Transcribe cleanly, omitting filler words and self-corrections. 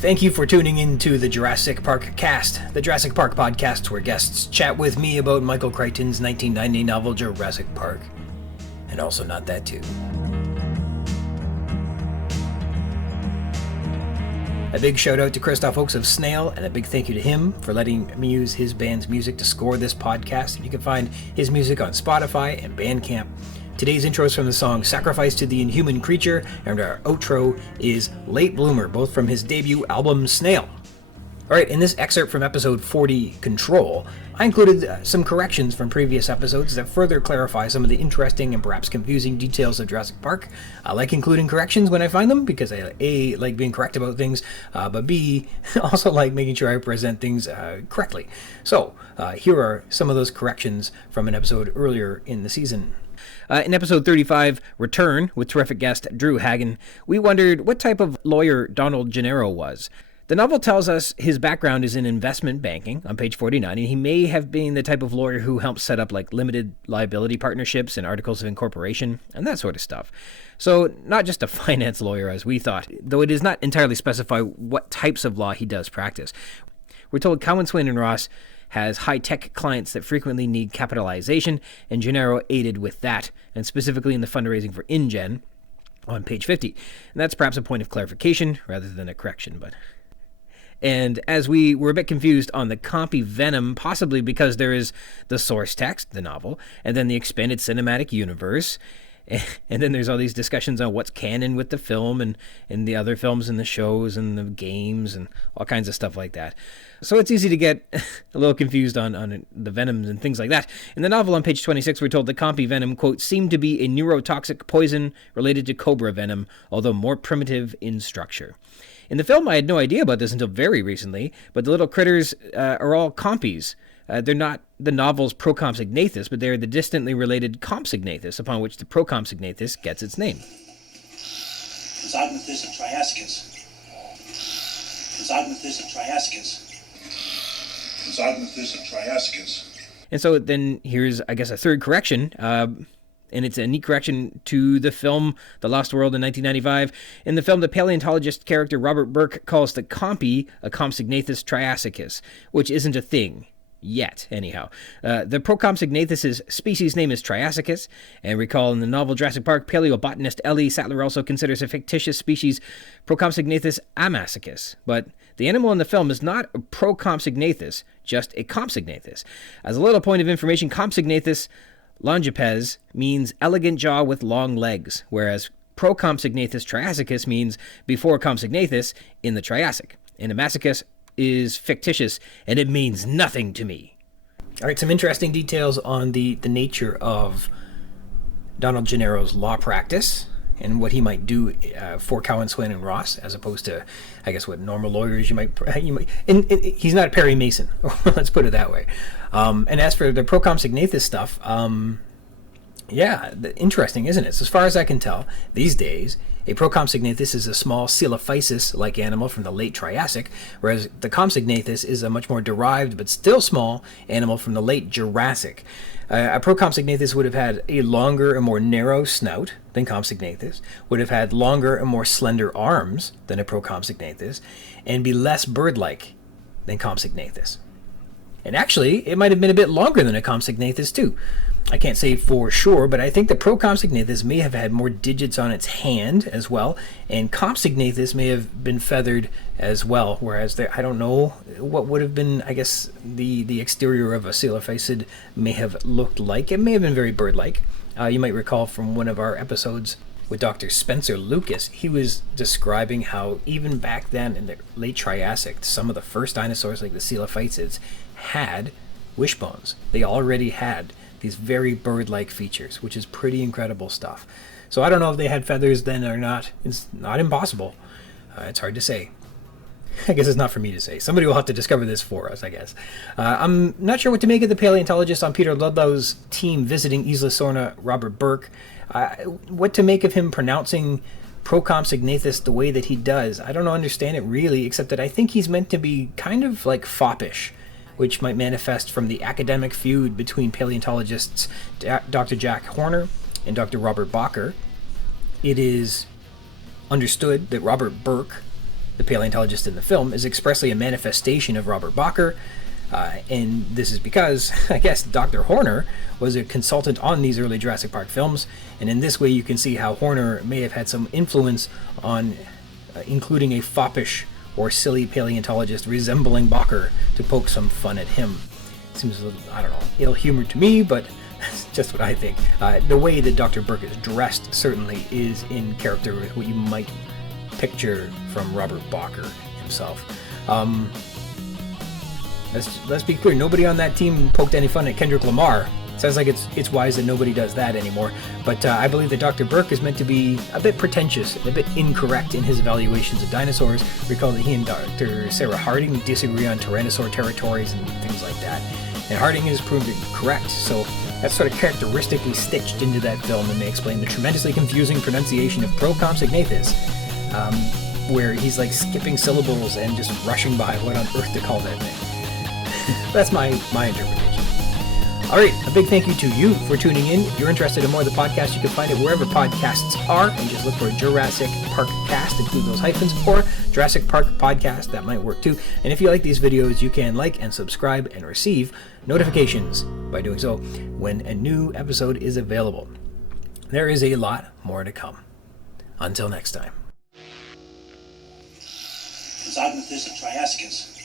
Thank you for tuning in to the Jurassic Park-Cast, the Jurassic Park podcast where guests chat with me about Michael Crichton's 1990 novel Jurassic Park. And also not that too. A big shout out to Christoph Oakes of Snail, and a big thank you to him for letting me use his band's music to score this podcast. You can find his music on Spotify and Bandcamp. Today's intro is from the song Sacrifice to the Inhuman Creature, and our outro is Late Bloomer, both from his debut album Snail. Alright, in this excerpt from episode 40, Control, I included some corrections from previous episodes that further clarify some of the interesting and perhaps confusing details of Jurassic Park. I like including corrections when I find them because I A, like being correct about things, but B, also like making sure I present things correctly. So, here are some of those corrections from an episode earlier in the season. In episode 35, Return, with terrific guest Drew Hagen, we wondered what type of lawyer Donald Gennaro was. The novel tells us his background is in investment banking on page 49, and he may have been the type of lawyer who helped set up like limited liability partnerships and articles of incorporation and that sort of stuff. So not just a finance lawyer as we thought, though it does not entirely specify what types of law he does practice. We're told Cowan, Swain and Ross has high-tech clients that frequently need capitalization, and Gennaro aided with that, and specifically in the fundraising for InGen on page 50. And that's perhaps a point of clarification rather than a correction, And as we were a bit confused on the Compy Venom, possibly because there is the source text, the novel, and then the expanded cinematic universe, and then there's all these discussions on what's canon with the film and the other films and the shows and the games and all kinds of stuff like that. So it's easy to get a little confused on the venoms and things like that. In the novel on page 26, we're told the Compy Venom, quote, seemed to be a neurotoxic poison related to cobra venom, although more primitive in structure. In the film, I had no idea about this until very recently, but the little critters are all Compys. They're not the novel's Procompsognathus, but they're the distantly related Compsognathus, upon which the Procompsognathus gets its name. Compsognathus and triassicus. Compsognathus and triassicus. Compsognathus and triassicus. And so then here's, I guess, a third correction, and it's a neat correction to the film The Lost World in 1995. In the film, the paleontologist character Robert Burke calls the Compy a Compsognathus triassicus, which isn't a thing. Yet, anyhow. The Procompsognathus's species name is Triassicus, and recall in the novel Jurassic Park, paleobotanist Ellie Sattler also considers a fictitious species Procompsognathus amassicus, but the animal in the film is not a Procompsognathus, just a Compsognathus. As a little point of information, Compsognathus longipes means elegant jaw with long legs, whereas Procompsognathus triassicus means before Compsognathus in the Triassic. And amassicus is fictitious, and it means nothing to me. All right, some interesting details on the nature of Donald Gennaro's law practice and what he might do for Cowan, Swain and Ross, as opposed to, I guess, what normal lawyers you might and he's not Perry Mason, let's put it that way. And as for the Procompsognathus stuff, interesting, isn't it? So as far as I can tell, these days, a Procompsognathus is a small coelophysis-like animal from the late Triassic, whereas the Compsognathus is a much more derived but still small animal from the late Jurassic. A Procompsognathus would have had a longer and more narrow snout than Compsognathus, would have had longer and more slender arms than a Procompsognathus, and be less bird-like than Compsognathus. And actually, it might have been a bit longer than a Compsognathus too. I can't say for sure, but I think the Procompsognathus may have had more digits on its hand as well, and Compsognathus may have been feathered as well, whereas I don't know what would have been, I guess, the exterior of a coelophysid may have looked like. It may have been very bird-like. You might recall from one of our episodes with Dr. Spencer Lucas, he was describing how even back then in the late Triassic, some of the first dinosaurs like the coelophysids had wishbones. They already had these very bird-like features, which is pretty incredible stuff. So I don't know if they had feathers then or not. It's not impossible. It's hard to say. I guess it's not for me to say. Somebody will have to discover this for us, I guess. I'm not sure what to make of the paleontologist on Peter Ludlow's team visiting Isla Sorna, Robert Burke. What to make of him pronouncing Procompsognathus the way that he does. I don't understand it really, except that I think he's meant to be kind of like foppish, which might manifest from the academic feud between paleontologists Dr. Jack Horner and Dr. Robert Bacher. It is understood that Robert Burke the paleontologist in the film, is expressly a manifestation of Robert Bacher, and this is because, I guess, Dr. Horner was a consultant on these early Jurassic Park films, and in this way you can see how Horner may have had some influence on including a foppish or silly paleontologist resembling Bacher to poke some fun at him. Seems a little, I don't know, ill-humored to me, but that's just what I think. The way that Dr. Burke is dressed certainly is in character with what you might picture from Robert Bacher himself. Let's be clear, nobody on that team poked any fun at Kendrick Lamar. Sounds like it's wise that nobody does that anymore. But I believe that Dr. Burke is meant to be a bit pretentious, a bit incorrect in his evaluations of dinosaurs. Recall that he and Dr. Sarah Harding disagree on tyrannosaur territories and things like that. And Harding is proven correct, so that's sort of characteristically stitched into that film and may explain the tremendously confusing pronunciation of Procompsognathus, where he's like skipping syllables and just rushing by what on earth to call that thing. That's my interpretation. Alright, a big thank you to you for tuning in. If you're interested in more of the podcast, you can find it wherever podcasts are, and just look for Jurassic Park-Cast, include those hyphens, or Jurassic Park Podcast, that might work too. And if you like these videos, you can like and subscribe and receive notifications by doing so when a new episode is available. There is a lot more to come. Until next time. Compsognathus and triassicus.